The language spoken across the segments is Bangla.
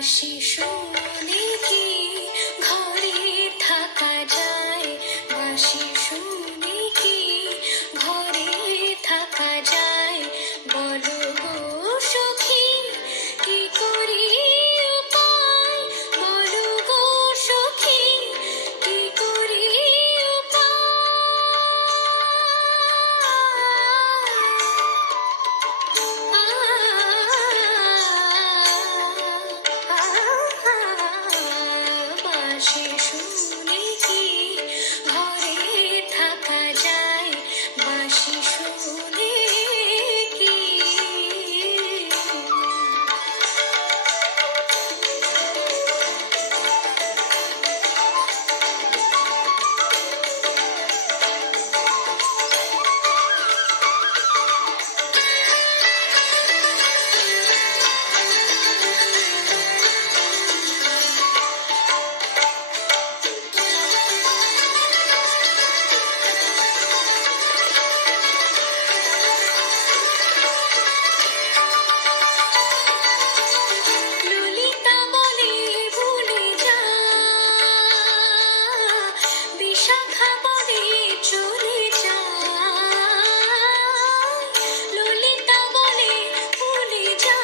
বাঁশি শুনে কি ঘরে থাকা যায়? বাঁশি শুনে কি ঘরে থাকা যায়? বলো গো সখী, কি করি উপায়? বলো গো সখী, কি করি বাঁশি শুনে কি ঘরে থাকা যায়? বাঁশি শুনে কি ললিতা বলে ভুলে যা, বিশাখা বলে চলে যা। ললিতা বলে ভুলে যা,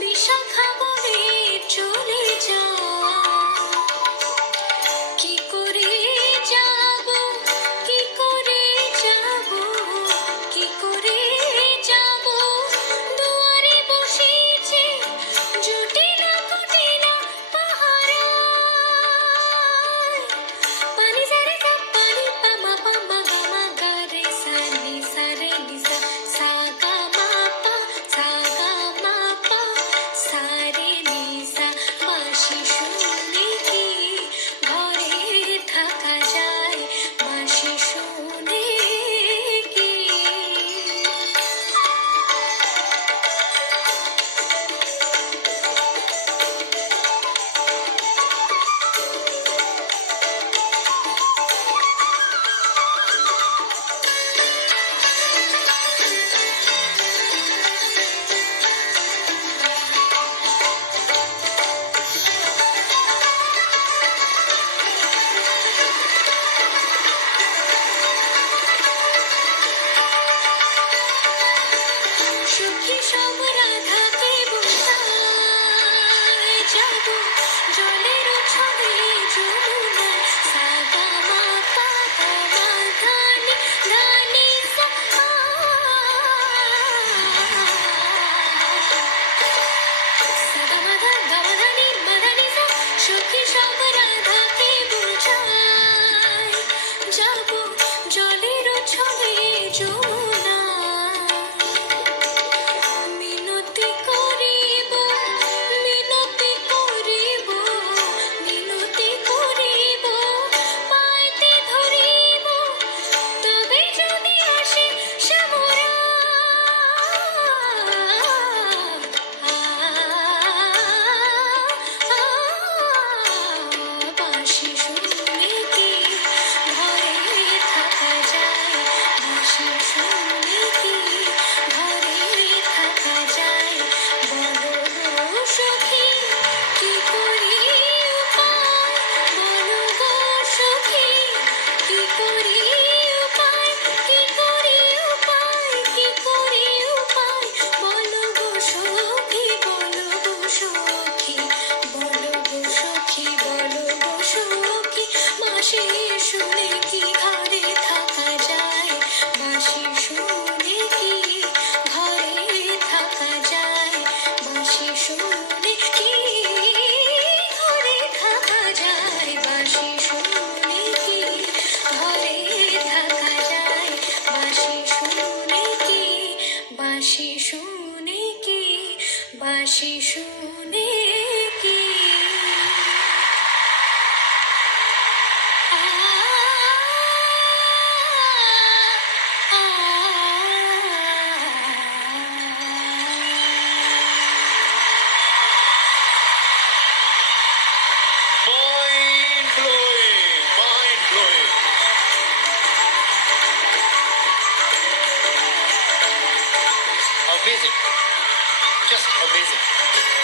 বিশাখা বলে চলে যা। কি করে যাব, কি করে যাব, কি করে যাব? দুয়ারে বসেছে জুটে না কুটে না পাহারা। পানি সারে সা পানি পামা পামা গামা গা রে সা নি সা রে নি সা সা গা মা পা সা গা মা পা সা রে নি সা। বাঁশি শুনে কি ঘরে থাকা যায়? বাঁশি শুনে কি সখী সব রাধাকে বোঝায় যাব জলের ছলে যমুনায়। সা গা মা পা গা মা ধা নি সা সা গা মা ধা গা মা ধা নি সা। সখী সব রাধাকে বোঝায় যাব জলের ছলে যমুনায়। মিনতি করিব, মিনতি করিব, মিনতি করিব, পাইতে ধরিব, তবে যদি আসে শ্যামরা। বাঁশি শুনে কি ঘরে থাকা যায়? বাঁশি শুনে কি ঘরে থাকা যায়? বলো গো সখী, কি করি উপায়? বলো গো সখী, কি করি উপায়? কি করি উপায়? কি করি উপায়? বলো গো সখী, বলো গো সখী, বলো গো সখী, বলো গো সখী। বাঁশি শুনে কি ঘরে থাকা যায়? বাঁশি শুনে কি ঘরে থাকা যায়? বাঁশি শুনে কি ঘরে থাকা যায়? বাঁশি শুনে কি ঘরে থাকা যায়? বাঁশি শুনে কি, বাঁশি শুনে কি, বাঁশি শুনে কি। Mind blowing, mind blowing. Amazing. Just amazing.